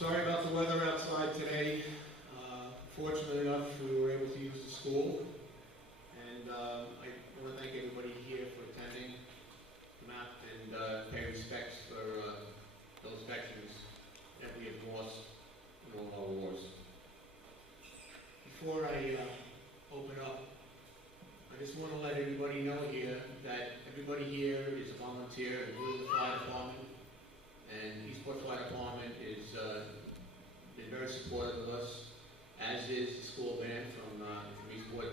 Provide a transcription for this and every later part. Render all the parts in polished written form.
Sorry about the weather outside today. Fortunately enough, we were able to use the school. And I want to thank everybody here for attending, come out and pay respects for those veterans that we have lost in all our wars. Before I open up, I just want to let everybody know here that everybody here is a volunteer, including the fire department. And Eastport Fire Department is been very supportive of us, as is the school band from Eastport.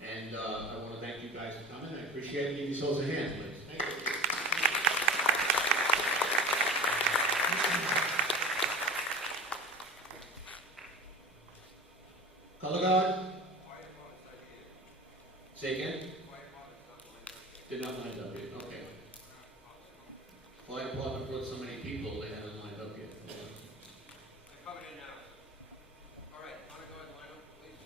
And I want to thank you guys for coming. I appreciate it. Give yourselves a hand, please. Thank you. Color guard? Say again? Did not line up yet. Okay. Fire department brought so many people, they haven't lined up yet. I'm coming in now. All right, want to go ahead and line up, please?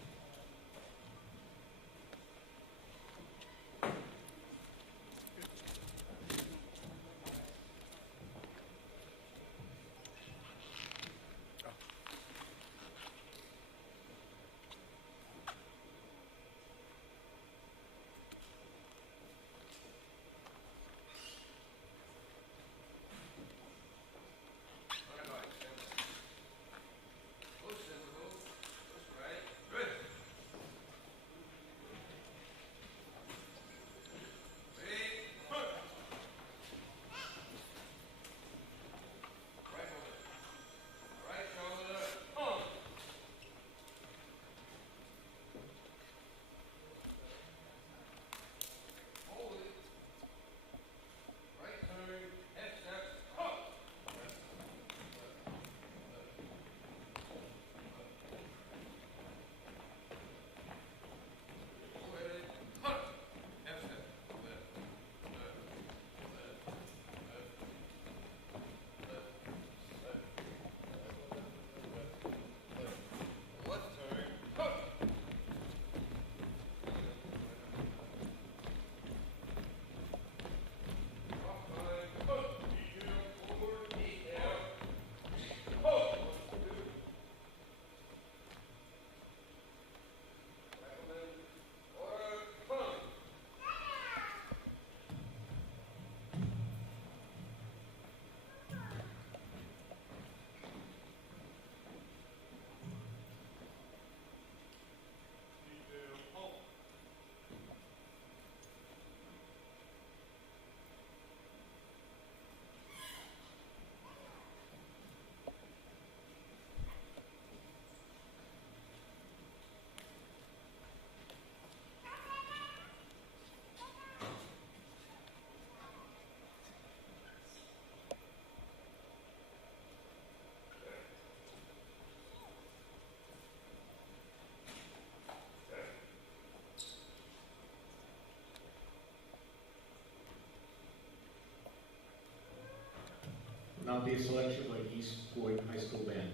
Now be a selection by Eastport High School Band.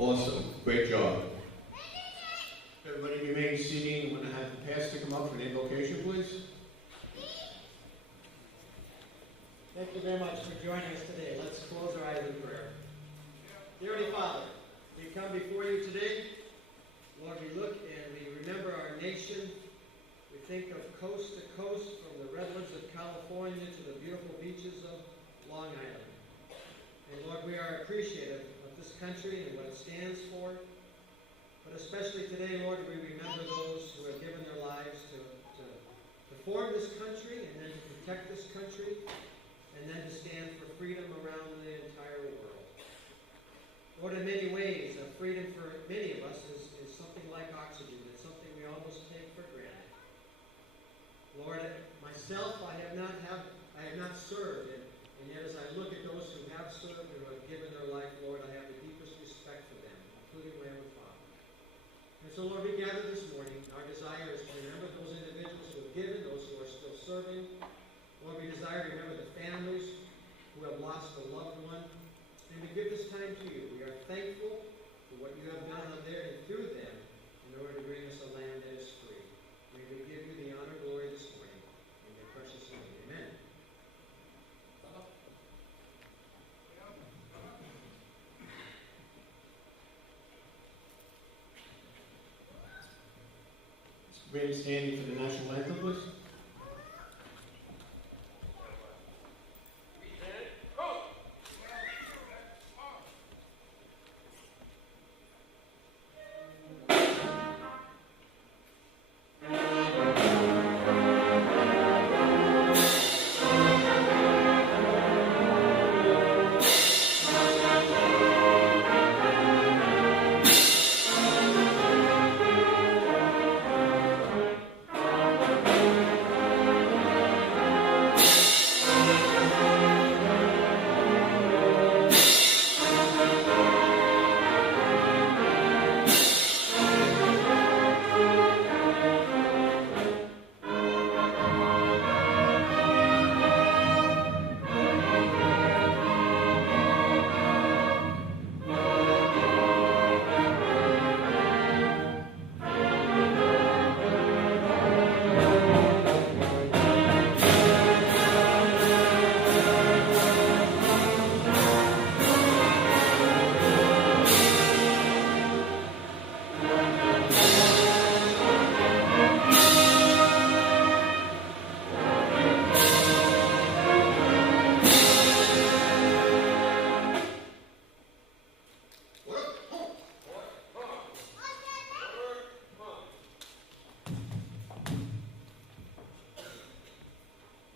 Awesome. Great job. Everybody remain seated. I'm going to have the pastor come up for an invocation, please. Thank you very much for joining us today. Let's close our eyes in prayer. Dear Heavenly Father, we come before you today. Lord, we look and we remember our nation. We think of coast to coast, from the redwoods of California to the beautiful beaches of Long Island. And Lord, we are appreciative of this country and what it stands for. But especially today, Lord, we remember those who have given their lives to form this country and then to protect this country and then to stand for freedom around the entire world. Lord, in many ways, freedom for many of us is something like oxygen. It's something we almost take for granted. Lord, myself, I have not served, and yet as I look at those who have served and who have given their life, Lord, I have the deepest respect for them, including my own father. And so, Lord, we gather this morning. Our desire is to remember those individuals who have given, those who are still serving. Lord, we desire to remember the families who have lost a loved one. And we give this time to you. We are thankful for what you have done on there and through them in order to bring us a land that is free. May we give you the honor and glory this morning. In your precious name, amen. Remain standing for the national anthem, please.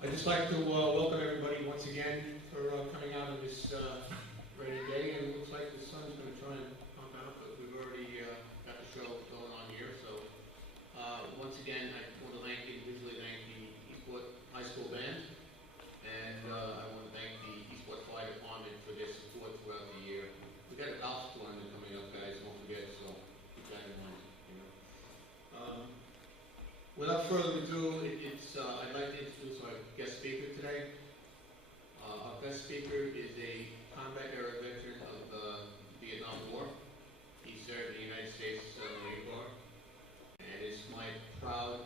I'd just like to welcome everybody once again for coming out on this rainy day. And it looks like the sun's going to try and pump out, but we've already got the show going on here. So once again, I want to individually thank the Eastport High School Band, and I want to thank the Eastport Fire Department for their support throughout the year. We've got a golf tournament coming up, guys. Don't forget, so keep that in mind. Without further ado, I'd like to introduce our guest speaker today. Our guest speaker is a combat era veteran of the Vietnam War. He served in the United States Marine Corps. And it's my proud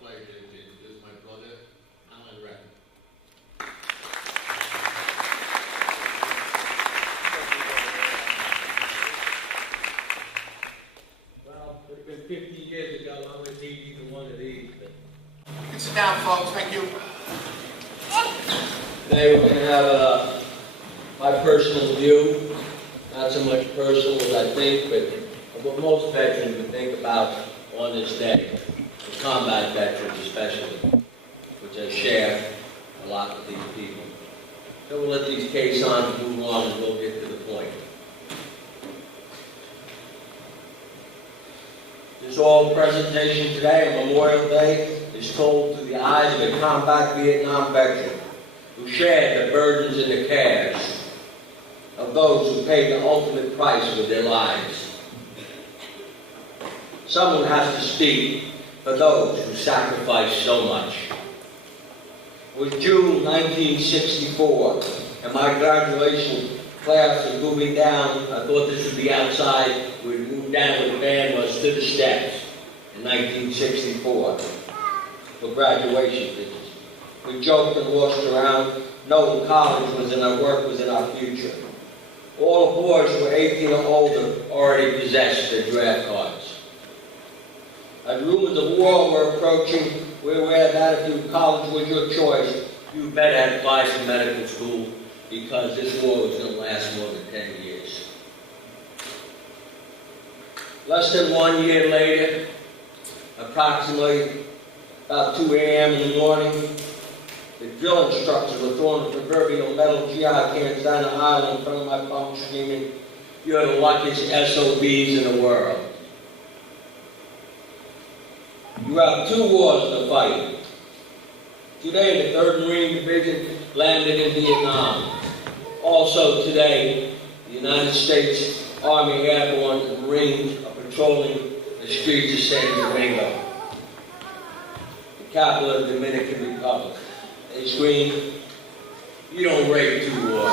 pleasure to introduce my brother, Alan Reck. Well, it would have been 50 years ago, I was eating one of these. But You can sit down, folks. Thank you. today we're going to have my personal view, not so much personal as I think, but what most veterans would think about on this day, the combat veterans especially, which I share a lot with these people. So we'll let these caissons move on and we'll get to the point. This oral presentation today on Memorial Day is told through the eyes of a combat Vietnam veteran who shared the burdens and the cares of those who paid the ultimate price with their lives. Someone has to speak for those who sacrificed so much. It was June 1964, and my graduation class was moving down. I thought this would be outside. We'd move down where the band was to the steps in 1964 for graduation pictures. We joked and walked around, knowing college was in our work, was in our future. All the boys who were 18 or older already possessed their draft cards. As rumors of war were approaching, we were aware that if college was your choice, you better apply for medical school because this war was going to last more than 10 years. Less than 1 year later, approximately about 2 a.m. in the morning, the drill instructors were throwing the proverbial metal GI cans down the aisle in front of my bunk screaming, "You're the luckiest SOBs in the world. You have 2 wars to fight." Today, the 3rd Marine Division landed in Vietnam. Also today, the United States Army Airborne and Marines are patrolling the streets of San Domingo, the capital of the Dominican Republic. They scream, "You don't rate 2 wars."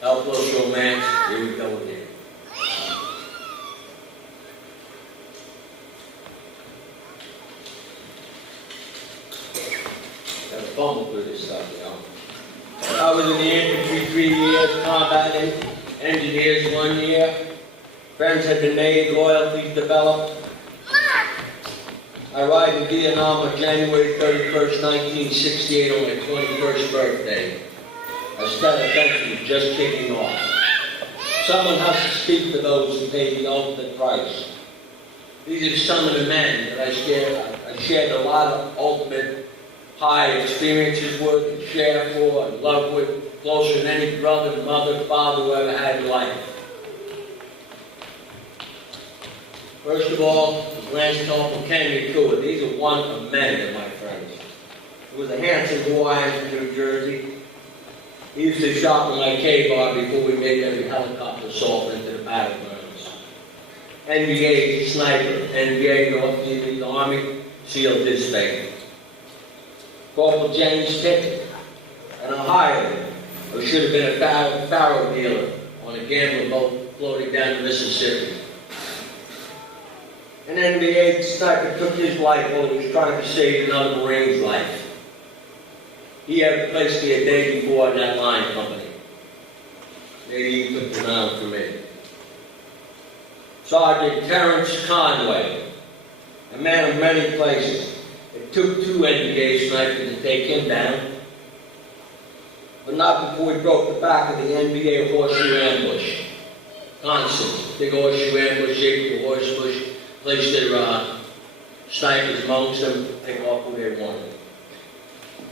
Helpless romance, here we go again. Gotta fumble through this stuff, you know. I was in the infantry 3 years, combat engineers 1 year. Friends had been made, loyalties developed. I arrived in Vietnam on January 31st, 1968, on my 21st birthday. I started eventually just kicking off. Someone has to speak for those who paid the ultimate price. These are some of the men that I shared a lot of ultimate high experiences with, and shared for, and loved with, closer than any brother, mother, father who ever had in life. First of all, Lance Corporal Ken McCool. These are one of many of my friends. He was a handsome Hawaiian from New Jersey. He used to shop in my K-bar before we made every helicopter assault into the battlegrounds. NBA sniper, NBA North Vietnamese Army, sealed his fate. Corporal James Pickett, an Ohioan, who should have been a faro dealer on a gambling boat floating down the Mississippi. An NBA sniper took his life while he was trying to save another Marine's life. He had replaced me a day before in that line company. Maybe he took the mound for me. Sergeant Terrence Conway, a man of many places. It took 2 NBA snipers to take him down, but not before he broke the back of the NBA horseshoe ambush. Constant, big horseshoe ambush, shaped the horse bush, placed their snipers amongst them, take off who they wanted.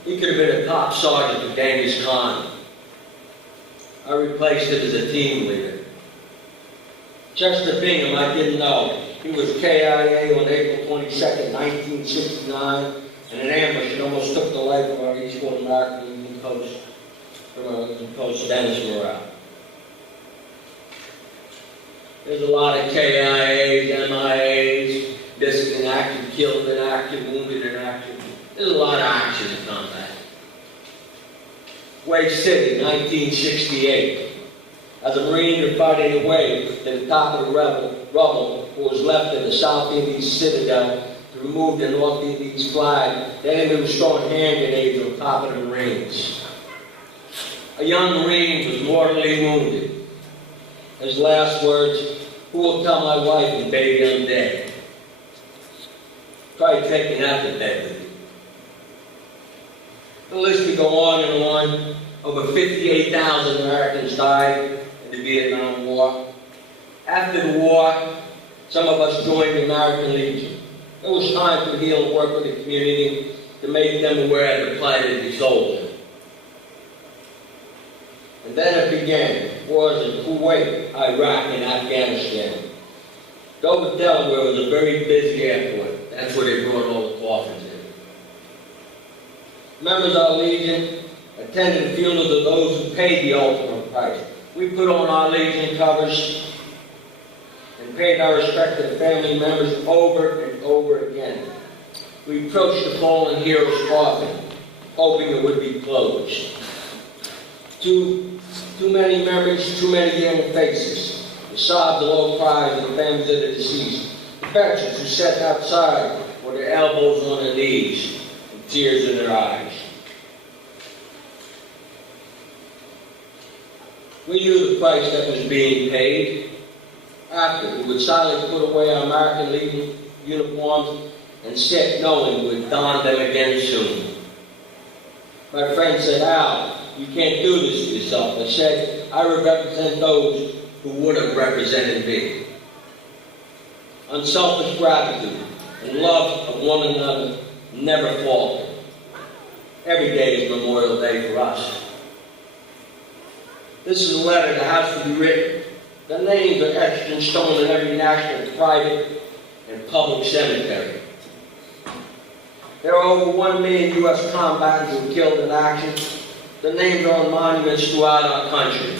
He could have been a top sergeant for Genghis Khan. I replaced him as a team leader. Chester Bingham, I didn't know. He was KIA on April 22nd, 1969, in an ambush that almost took the life of our Eastport American Union Coach Dennis Morale. There's a lot of KIAs, MIAs, missing in action, killed in action, wounded in action. There's a lot of action in combat. Wave City, 1968. As a Marine, you're fighting your way to the top of the rubble what was left of the South Indies citadel to remove the North Indies flag. The enemy was throwing hand grenades on top of the Marines. A young Marine was mortally wounded. His last words, "Who will tell my wife and baby I'm dead?" Try taking out the bed with you. The list could go on and on. Over 58,000 Americans died in the Vietnam War. After the war, some of us joined the American Legion. It was time to heal and work with the community to make them aware of the plight of the soldier. And then it began. Wars in Kuwait, Iraq, and Afghanistan. Dover, Delaware was a very busy airport. That's where they brought all the coffins in. Members of our Legion attended the funerals of those who paid the ultimate price. We put on our Legion covers and paid our respect to the family members over and over again. We approached the fallen hero's coffin, hoping it would be closed. Too many memories, too many young faces. The sobs, the low cries of the families of the deceased. The veterans who sat outside with their elbows on their knees and tears in their eyes. We knew the price that was being paid. After, we would silently put away our American Legion uniforms and sit knowing we'd don them again soon. My friend said, "Al, you can't do this to yourself." I said, "I would represent those who would have represented me." Unselfish gratitude and love of one another never falter. Every day is Memorial Day for us. This is a letter that has to be written. The names are etched in stone in every national, private, and public cemetery. There are over 1 million U.S. combatants who were killed in action. The names are on monuments throughout our country,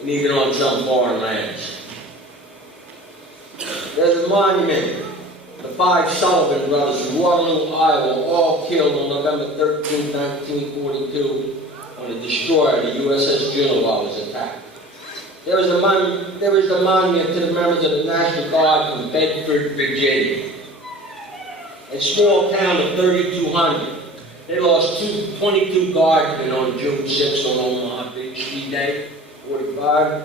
and even on some foreign lands. There's a monument, the 5 Sullivan brothers from Waterloo, Iowa, all killed on November 13, 1942, on a destroyer, the USS Juneau, was attacked. There is the monument to the members of the National Guard from Bedford, Virginia. A small town of 3,200. They lost 22 guardsmen on June 6 on Omaha Beach D-Day, 45.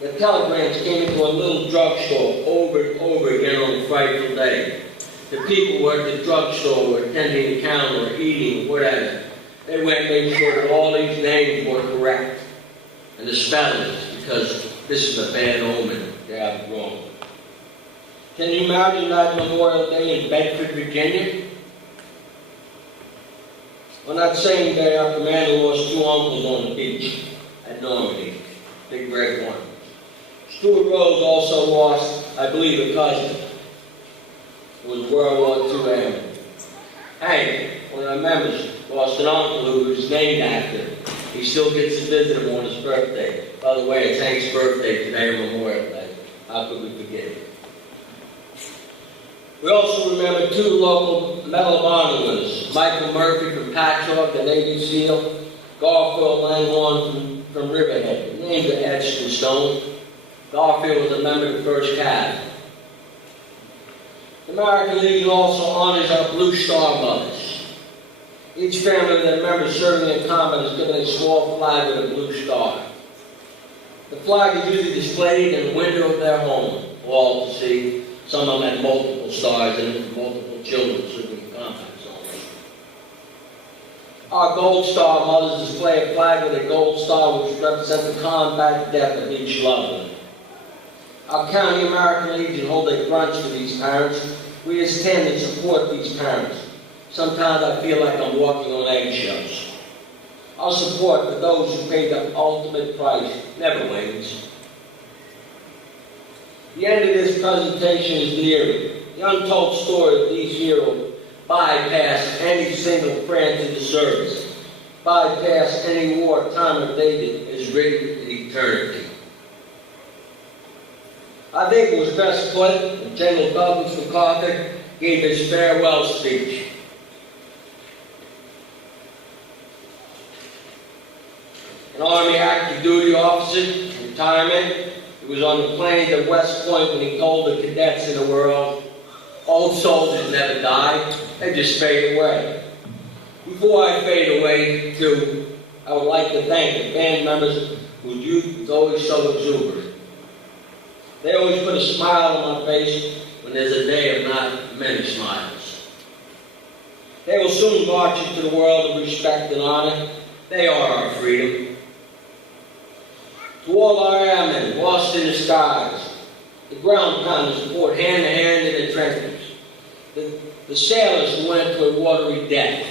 The telegrams came into a little drugstore over and over again on a frightful day. The people who were at the drugstore were attending the counter or eating, whatever. They went and made sure that all these names were correct. And the spellings, because this is a bad omen. They have it wrong. Can you imagine that Memorial Day in Bedford, Virginia? On that same day, our commander lost 2 uncles on the beach at Normandy. Big Red one. Stuart Rose also lost, I believe, a cousin. It was World War II airman. Hank, one of our members, lost an uncle who was named after him. He still gets to visit him on his birthday. By the way, it's Hank's birthday today, Memorial Day. How could we forget it? We also remember 2 local Medal of Honor winners. Michael Murphy from Patchogue, the Navy SEAL. Garfield Langhorne from Riverhead. Names are etched in stone. Garfield was a member of the 1st Cav. The American Legion also honors our Blue Star mothers. Each family that members serving in combat is given a small flag with a blue star. The flag is usually displayed in the window of their home for all to see. Some of them had multiple stars in it for multiple children serving in combat zones. Our Gold Star mothers display a flag with a gold star which represents the combat death of each loved one. Our County American Legion hold a grudge for these parents. We as attendants support these parents. Sometimes I feel like I'm walking on eggshells. Our support for those who paid the ultimate price never wanes. The end of this presentation is nearing. The untold story of these heroes bypassed any single branch of the service, bypassed any war time or date is written in eternity. I think it was best put when General Douglas MacArthur gave his farewell speech. An Army active duty officer, retirement. He was on the plains at West Point when he told the cadets in the world, old soldiers never die, they just fade away. Before I fade away, too, I would like to thank the band members whose youth was always so exuberant. They always put a smile on my face when there's a day of not many smiles. They will soon march into the world of respect and honor. They are our freedom. To all our airmen lost in the skies, the ground pounders who fought hand to hand in the trenches, the sailors who went to a watery death.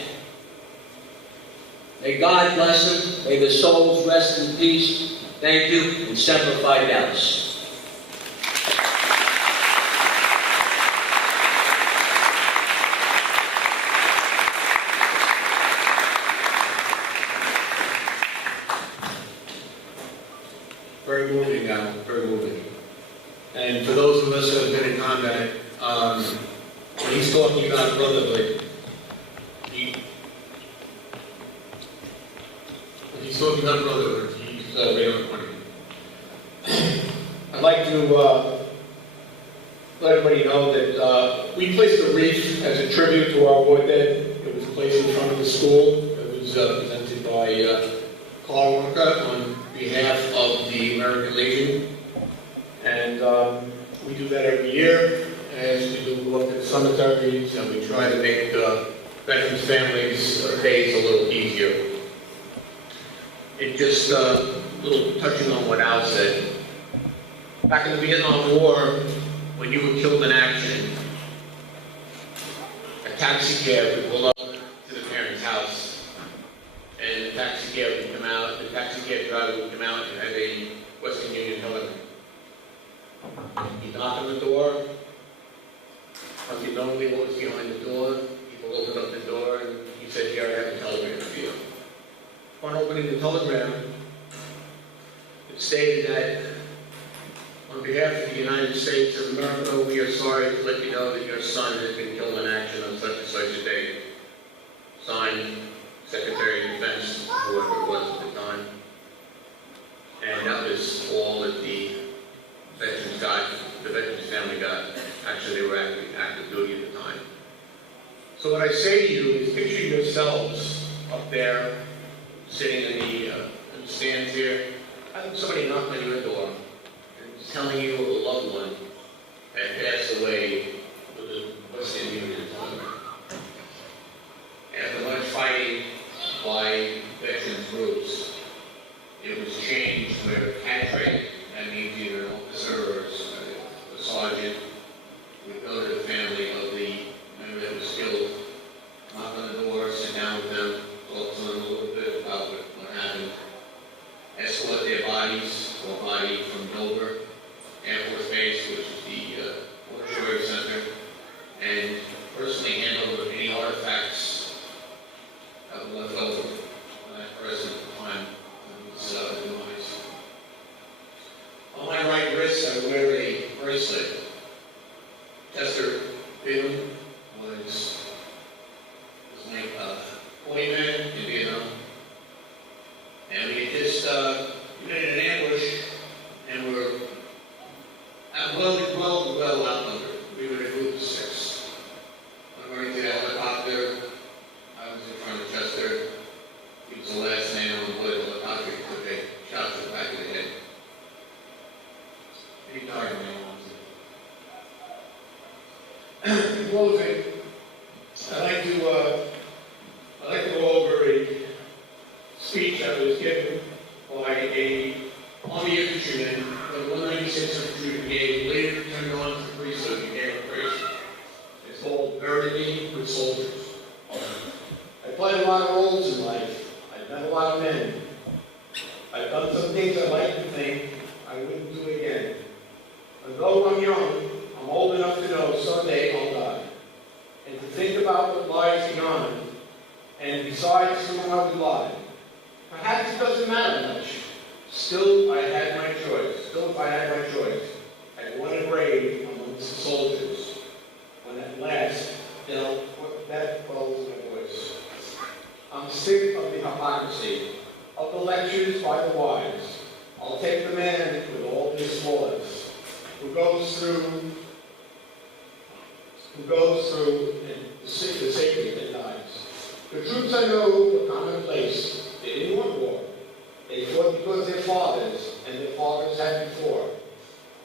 May God bless them. May their souls rest in peace. Thank you, and Semper Fidelis. Very moving now, very moving. And for those of us who have been in combat, when he's talking about brotherhood, he's Smoking Gun Brotherhood. He's right on the 20. I'd like to let everybody know that we placed a wreath as a tribute to our war dead. It was placed in front of the school. It was presented by Carl Walker on behalf of the American Legion. And we do that every year, as we do go up to the cemeteries, and we try to make veterans' families' days a little easier. And just a little touching on what Al said. Back in the Vietnam War, when you were killed in action, a taxi cab would pull up to the parents' house, and the taxi cab would come out, the taxi cab driver would come out and have a Western Union telegram. You knock on the door, unknowingly what was behind the door, people opened up the door and he said, "Here, I have a telegram for you." Upon opening the telegram, it stated that, "On behalf of the United States of America, we are sorry to let you know that your son has been killed in action on such and such a day." Signed, Secretary of Defense, whoever it was at the time. And that was all that the veterans got, the veterans family got. Actually, they were active duty at the time. So what I say to you is picture yourselves up there, sitting in the stands here, having somebody knock on your door and telling you of a loved one had passed away with a Western Union telegram. After much fighting by veterans groups, it was changed where cadre, that means either an officer or a sergeant, would go to the family of the member that was killed, knock on the door, sit down with them, talk to them a little bit about what happened, escort their bodies to a body from Dover Air Force Base, which is the mortuary center, and personally hand over any artifacts that were left over on that person at the time of his demise. On my right wrist, I wear a bracelet. Chester Bidham was my boyman in Vietnam. And we had just made an ambush, and we're well outnumbered. We were in a group of 6. I'm running to the helicopter. I was in front of Chester. He was the last man on the wood helicopter. He took a shot to the back of the head. He died when he wanted to. In closing, I'd like to go over a speech that was given by a Army infantryman from the 196th Infantry Brigade, later turned on to the priesthood, became a priest. It's called Bury Me with Soldiers. I played a lot of roles in life. I've met a lot of men. I've done some things I'd like to think I wouldn't do again. And though I'm young, I'm old enough to know someday I'll die. And to think about what lies beyond, and besides whom I would lie. Perhaps it doesn't matter much. Still, I had my choice. Still, if I had my choice, I'd want a grave amongst the soldiers. When at last, that quells my voice. I'm sick of the hypocrisy, of the lectures by the wise. I'll take the man with all his flaws, who goes through the sacred that dies. The troops I know were commonplace. They didn't want war. They fought because their fathers and their fathers had before.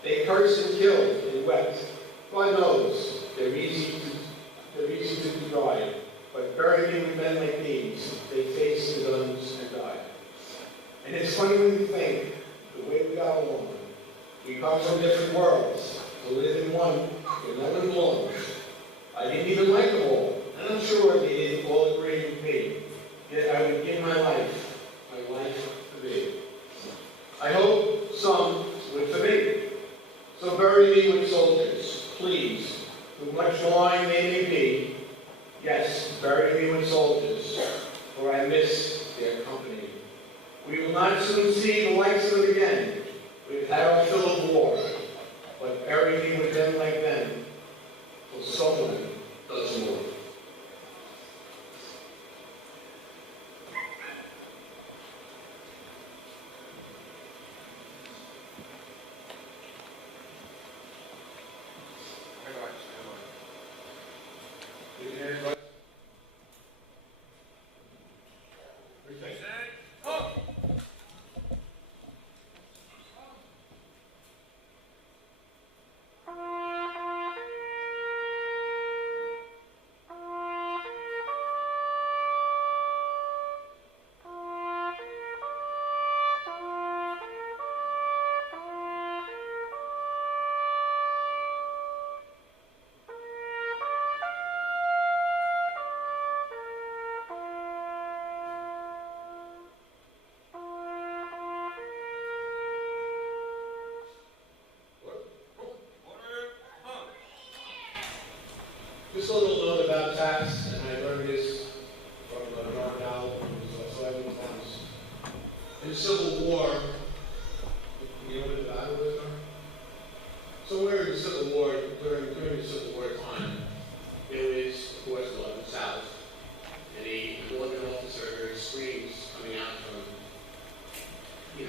They cursed and killed and wept. God knows, they're easy to dry. But bury me with men like these. They faced the guns and died. And it's funny when you think, the way we got along. We come from different worlds. To live in one, where no one belongs. I didn't even like them all. And I'm sure they didn't all agree with me. Yet I would give my life to thee. I hope some would for me. So bury me with soldiers, please. Through much wine they may be. Yes, bury me with soldiers, for I miss their company. We will not soon see the likes of them again. We've had our fill of war, but bury me with them like them, till someone does more. Just a little note about tax, and I learned this from John Dow, who was also Edwin Thomas. In the Civil War, you know what the battle was? Somewhere in the Civil War, during the Civil War time, there was, of course, a lot in the South, and a Northern officer heard screams coming out from,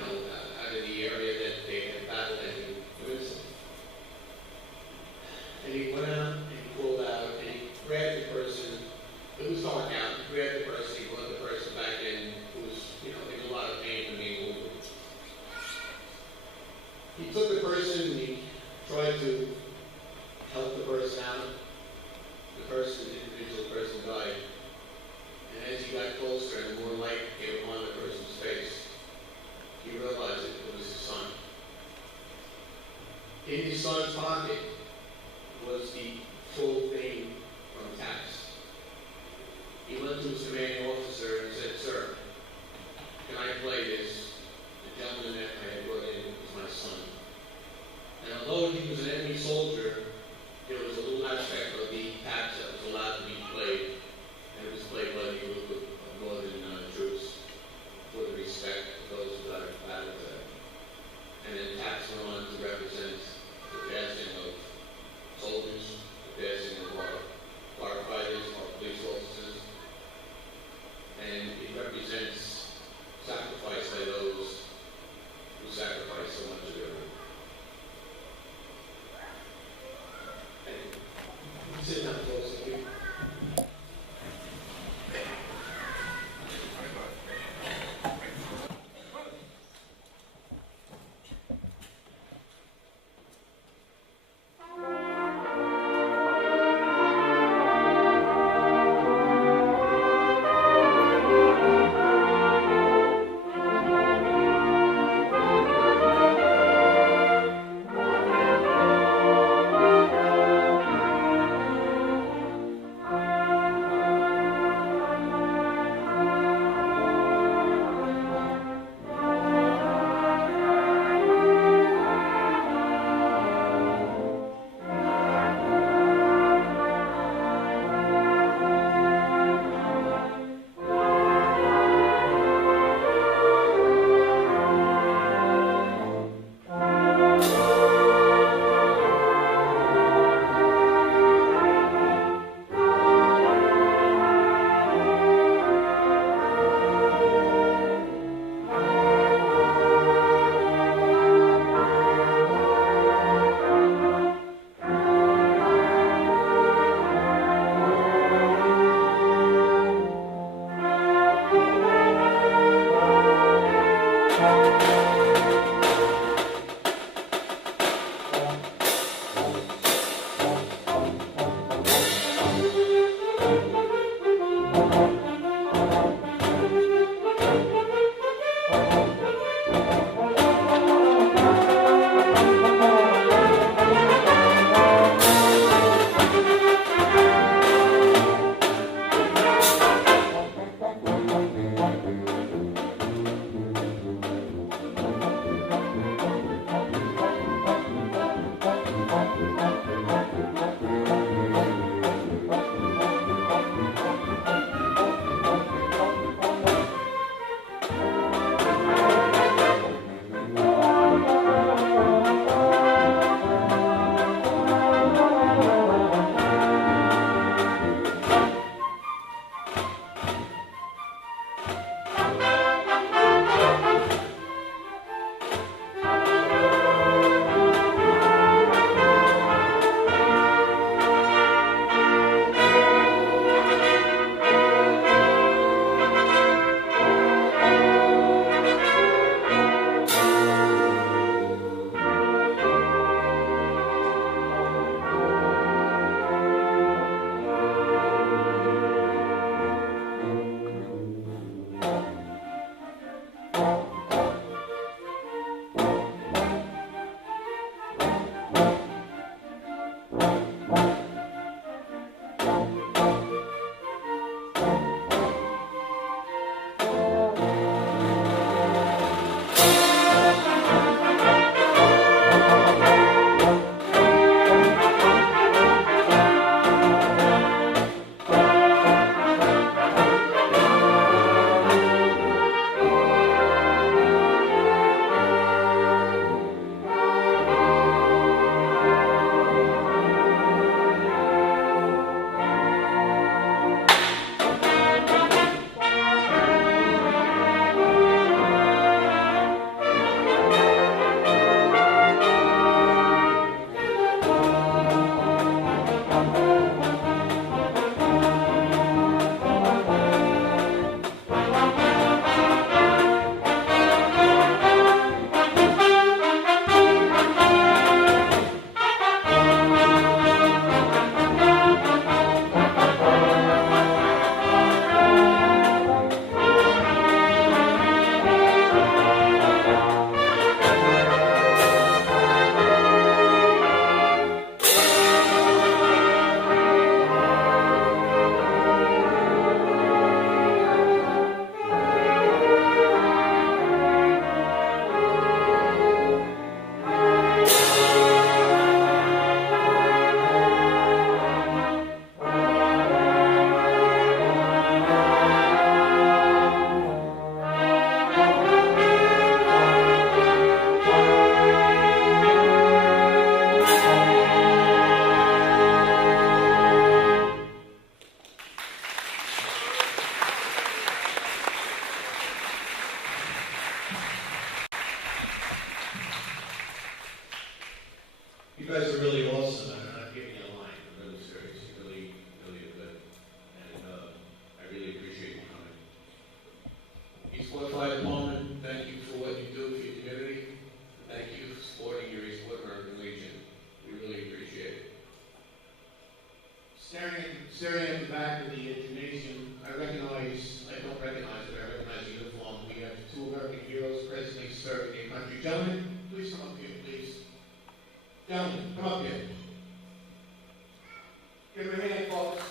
out of the area that they had battled in Winston. And he went out and he pulled out and he grabbed the person. It was dark out. He grabbed the person. He brought the person back in. Who was, in a lot of pain from being wounded. He took the person and he tried to help the person out. The individual person died. And as he got closer and more light came upon the person's face, he realized it was his son. In his son's pocket was the full thing from tax. He went to his commanding officer and said, "Sir, can I play this? The gentleman that I had brought in was my son." And although he was an enemy soldier, there was a little aspect of the tax that was allowed to be played, and it was played by the group of northern troops for the respect of those who got into battle there. And then tax went on to represent the passing of soldiers, the passing of our firefighters, our police officers, and it represents sacrifice by those who sacrifice so much of their own. You guys are really awesome, and I'm not giving you a line. I'm really serious. You really, really are good. And I really appreciate you coming. Eastport Fire Department, thank you for what you do for your community. Thank you for supporting your Eastport American Legion. We really appreciate it. Staring at the back of the gymnasium, I don't recognize it, I recognize the uniform. We have two American heroes presently serving their country. Gentlemen, please come up here, please. Gentlemen, come up here. Give them a hand, folks.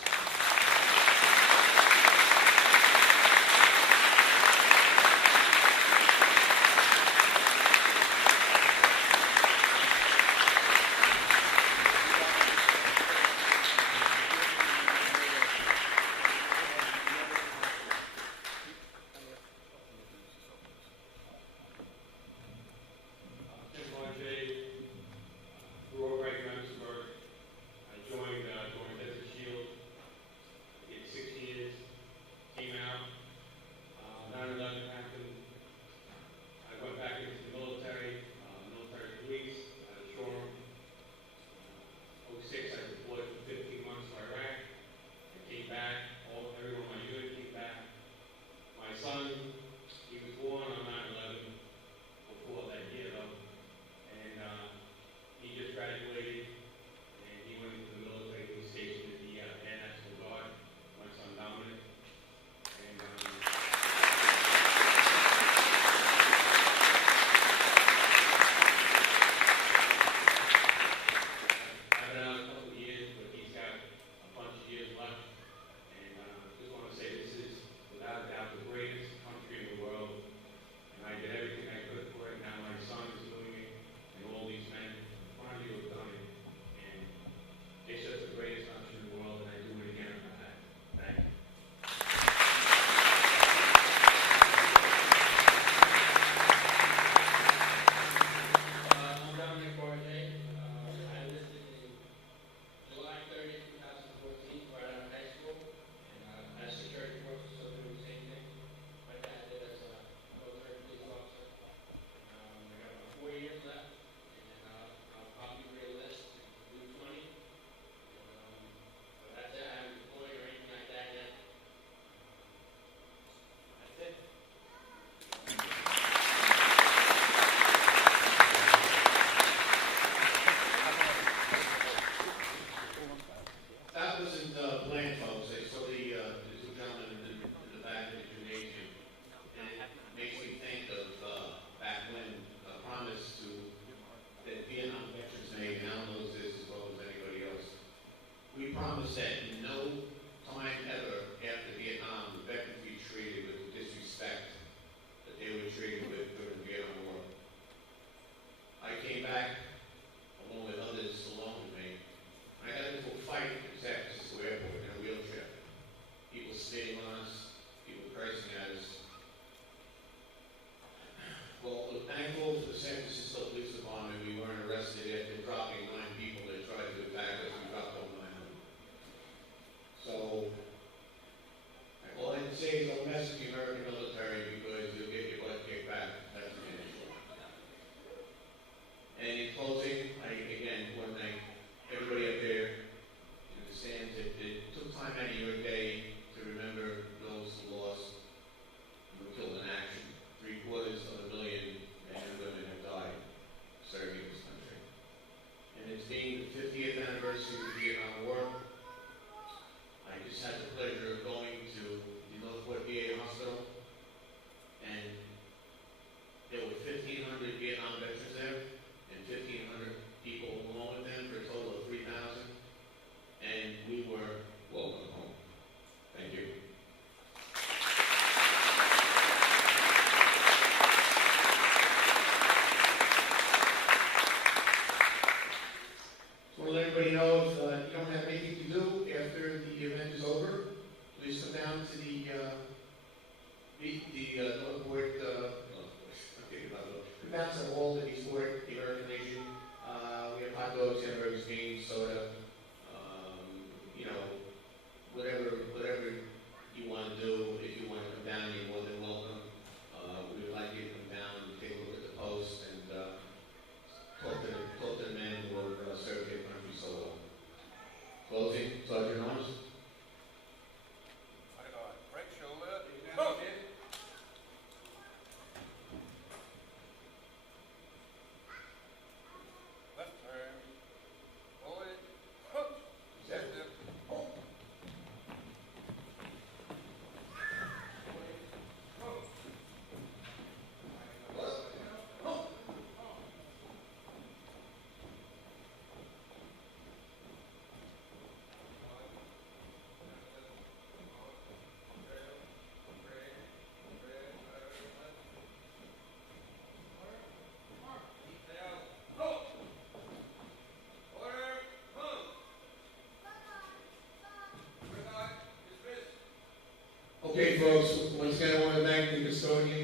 folks, once again, I want to thank the custodian